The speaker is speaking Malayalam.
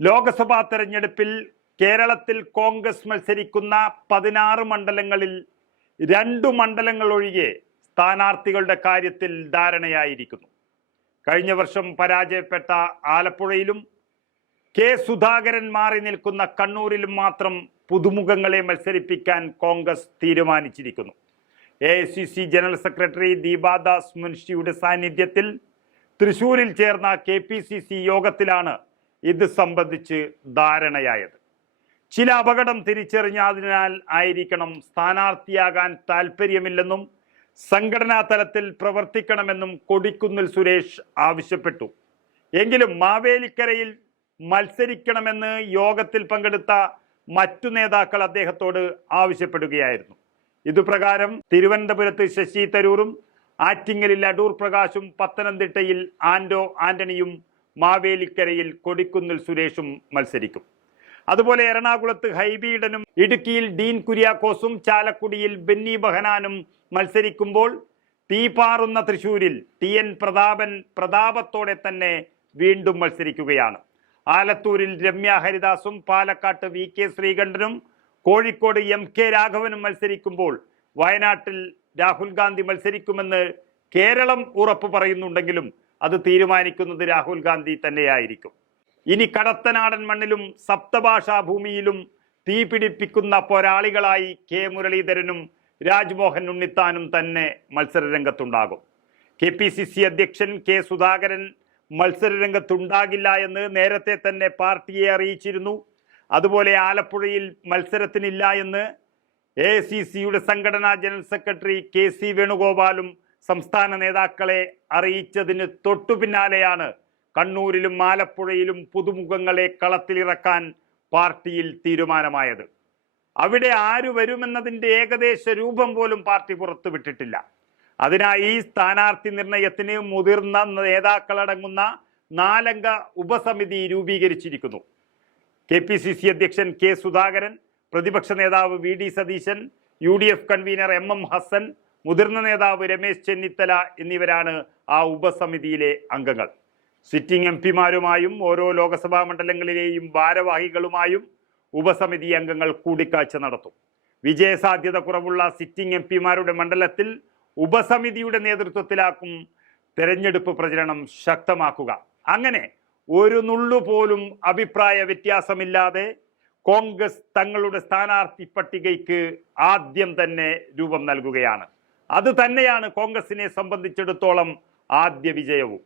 ലോക്സഭാ തെരഞ്ഞെടുപ്പിൽ കേരളത്തിൽ കോൺഗ്രസ് മത്സരിക്കുന്ന പതിനാറ് മണ്ഡലങ്ങളിൽ രണ്ടു മണ്ഡലങ്ങൾ ഒഴികെ സ്ഥാനാർത്ഥികളുടെ കാര്യത്തിൽ ധാരണയായിരിക്കുന്നു. കഴിഞ്ഞ വർഷം പരാജയപ്പെട്ട ആലപ്പുഴയിലും കെ സുധാകരൻ മാറി നിൽക്കുന്ന കണ്ണൂരിലും മാത്രം പുതുമുഖങ്ങളെ മത്സരിപ്പിക്കാൻ കോൺഗ്രസ് തീരുമാനിച്ചിരിക്കുന്നു. എ ജനറൽ സെക്രട്ടറി ദീപാദാസ് മുൻഷിയുടെ സാന്നിധ്യത്തിൽ തൃശൂരിൽ ചേർന്ന കെ യോഗത്തിലാണ് ഇത് സംബന്ധിച്ച് ധാരണയായത്. ചില അപകടം തിരിച്ചറിഞ്ഞതിനാൽ ആയിരിക്കണം സ്ഥാനാർത്ഥിയാകാൻ താല്പര്യമില്ലെന്നും സംഘടനാ തലത്തിൽ പ്രവർത്തിക്കണമെന്നും കൊടിക്കുന്നിൽ സുരേഷ് ആവശ്യപ്പെട്ടു. എങ്കിലും മാവേലിക്കരയിൽ മത്സരിക്കണമെന്ന് യോഗത്തിൽ പങ്കെടുത്ത മറ്റു നേതാക്കൾ അദ്ദേഹത്തോട് ആവശ്യപ്പെടുകയായിരുന്നു. ഇതുപ്രകാരം തിരുവനന്തപുരത്ത് ശശി തരൂറും ആറ്റിങ്ങലിൽ അടൂർ പ്രകാശും പത്തനംതിട്ടയിൽ ആന്റോ ആന്റണിയും മാവേലിക്കരയിൽ കൊടിക്കുന്നിൽ സുരേഷും മത്സരിക്കും. അതുപോലെ എറണാകുളത്ത് ഹൈബീഡനും ഇടുക്കിയിൽ ഡീൻ കുര്യാക്കോസും ചാലക്കുടിയിൽ ബെന്നി ബഹനാനും മത്സരിക്കുമ്പോൾ തീപാറുന്ന തൃശൂരിൽ ടി എൻ പ്രതാപൻ പ്രതാപത്തോടെ തന്നെ വീണ്ടും മത്സരിക്കുകയാണ്. ആലത്തൂരിൽ രമ്യ ഹരിദാസും പാലക്കാട്ട് വി കെ ശ്രീകണ്ഠനും കോഴിക്കോട് എം കെ രാഘവനും മത്സരിക്കുമ്പോൾ വയനാട്ടിൽ രാഹുൽ ഗാന്ധി മത്സരിക്കുമെന്ന് കേരളം ഉറപ്പ് പറയുന്നുണ്ടെങ്കിലും അത് തീരുമാനിക്കുന്നത് രാഹുൽ ഗാന്ധി തന്നെയായിരിക്കും. ഇനി കടത്തനാടൻ മണ്ണിലും സപ്തഭാഷാ ഭൂമിയിലും തീ പിടിപ്പിക്കുന്ന പോരാളികളായി കെ മുരളീധരനും രാജ്മോഹൻ ഉണ്ണിത്താനും തന്നെ മത്സരരംഗത്തുണ്ടാകും. കെ പി സി സി അധ്യക്ഷൻ കെ സുധാകരൻ മത്സരരംഗത്തുണ്ടാകില്ല എന്ന് നേരത്തെ തന്നെ പാർട്ടിയെ അറിയിച്ചിരുന്നു. അതുപോലെ ആലപ്പുഴയിൽ മത്സരത്തിനില്ല എന്ന് എ സി സിയുടെ സംഘടനാ ജനറൽ സെക്രട്ടറി കെ സി വേണുഗോപാലും സംസ്ഥാന നേതാക്കളെ അറിയിച്ചതിന് തൊട്ടു പിന്നാലെയാണ് കണ്ണൂരിലും ആലപ്പുഴയിലും പുതുമുഖങ്ങളെ കളത്തിലിറക്കാൻ പാർട്ടിയിൽ തീരുമാനമായത്. അവിടെ ആര് വരുമെന്നതിന്റെ ഏകദേശ രൂപം പോലും പാർട്ടി പുറത്തുവിട്ടിട്ടില്ല അതിനായി സ്ഥാനാർത്ഥി നിർണയത്തിന് മുതിർന്ന നേതാക്കളടങ്ങുന്ന നാലംഗ ഉപസമിതി രൂപീകരിച്ചിരിക്കുന്നു. കെ പി സി സി അധ്യക്ഷൻ കെ സുധാകരൻ പ്രതിപക്ഷ നേതാവ് V D Satheesan U D F convener M M Hasan മുതിർന്ന നേതാവ് രമേശ് ചെന്നിത്തല എന്നിവരാണ് ആ ഉപസമിതിയിലെ അംഗങ്ങൾ. സിറ്റിംഗ് എം പിമാരുമായും ഓരോ ലോക്സഭാ മണ്ഡലങ്ങളിലെയും ഭാരവാഹികളുമായും ഉപസമിതി അംഗങ്ങൾ കൂടിക്കാഴ്ച നടത്തും. വിജയസാധ്യത കുറവുള്ള സിറ്റിംഗ് എം പിമാരുടെ മണ്ഡലത്തിൽ ഉപസമിതിയുടെ നേതൃത്വത്തിലാക്കും തെരഞ്ഞെടുപ്പ് പ്രചരണം ശക്തമാക്കുക. അങ്ങനെ ഒരു നുള്ളുപോലും അഭിപ്രായ വ്യത്യാസമില്ലാതെ കോൺഗ്രസ് തങ്ങളുടെ സ്ഥാനാർത്ഥി പട്ടികയ്ക്ക് ആദ്യം തന്നെ രൂപം നൽകുകയാണ്. അത് തന്നെയാണ് കോൺഗ്രസിനെ സംബന്ധിച്ചിടത്തോളം ആദ്യ വിജയവും.